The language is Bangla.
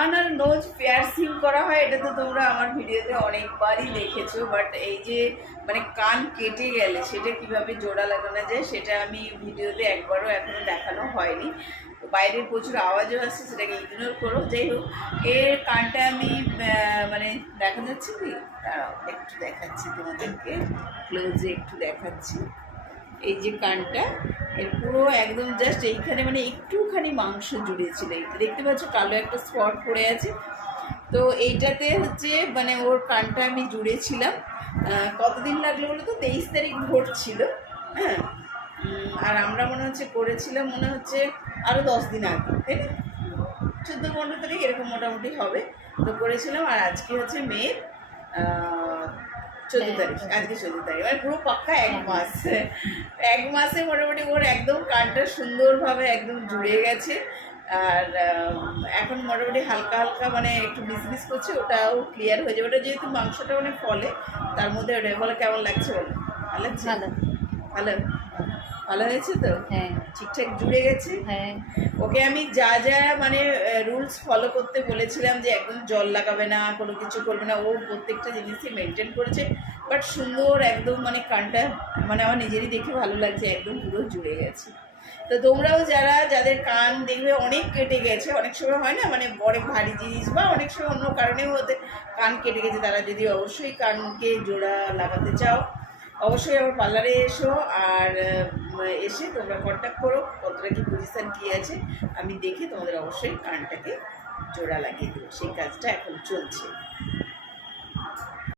কান আর নোজ পিয়ার্সিং করা হয়, এটা তো তোমরা আমার ভিডিওতে অনেকবারই দেখেছো। বাট এই যে মানে কান কেটে গেলে সেটা কিভাবে জোড়া লাগানো যায় সেটা আমি ভিডিওতে একবারও এখনো দেখানো হয়নি। তো বাইরের প্রচুর আওয়াজও আসছে, সেটাকে ইগনোর করো। যাই হোক, এর কানটা আমি মানে দেখা যাচ্ছে কি, দাঁড়াও একটু দেখাচ্ছি তোমাদেরকে, ক্লোজে একটু দেখাচ্ছি। এই যে কানটা, এর পুরো একদম জাস্ট এইখানে মানে একটুখানি মাংস জুড়েছিল, এই দেখতে পাচ্ছ কালো একটা স্পট পড়ে আছে। তো এইটাতে হচ্ছে মানে ওর কানটা আমি জুড়েছিলাম। কতদিন লাগলো বলো তো, 23 তারিখ ভোট ছিল। হ্যাঁ, আর আমরা মনে হচ্ছে করেছিলাম মনে হচ্ছে আরও 10 দিন আগে, তাই না? 14-15 তারিখ এরকম মোটামুটি হবে। তো করেছিলাম, আর আজকে হচ্ছে মেয়ের 14 তারিখ, আজকে 14 তারিখ, মানে পুরো পাক্কা 1 মাস। 1 মাসে মোটামুটি ওর একদম কানটা সুন্দরভাবে একদম জুড়ে গেছে। আর এখন মোটামুটি হালকা হালকা মানে একটু বিজনেস করছে, ওটাও ক্লিয়ার হয়ে যাবে। ওটা যেহেতু মাংসটা মানে ফলে তার মধ্যে ওটা বলে কেমন লাগছে বলো? ভালো লাগছে? ভালো ভালো হয়েছে তো? হ্যাঁ, ঠিকঠাক জুড়ে গেছে। হ্যাঁ, ওকে আমি যা যা মানে রুলস ফলো করতে বলেছিলাম, যে একদম জল লাগাবে না, কোনো কিছু করবে না, ও প্রত্যেকটা জিনিসই মেনটেন করেছে। বাট সুন্দর একদম মানে কানটা মানে আমার নিজেরই দেখে ভালো লাগছে, একদম পুরো জুড়ে গেছে। তো তোমরাও যাদের কান দেখবে অনেক কেটে গেছে, অনেক সময় হয় না মানে অনেক ভারী জিনিস বা অনেক সময় অন্য কারণেও ওদের কান কেটে গেছে, তারা যদি অবশ্যই কানকে জোড়া লাগাতে চাও অবশ্যই আমার পার্লারে এসো। আর এসে তোমরা কন্ট্যাক্ট করো, কতটা কী পজিশান কী আছে আমি দেখে তোমাদের অবশ্যই কানটাকে জোড়া লাগিয়ে দেবো। সেই কাজটা এখন চলছে।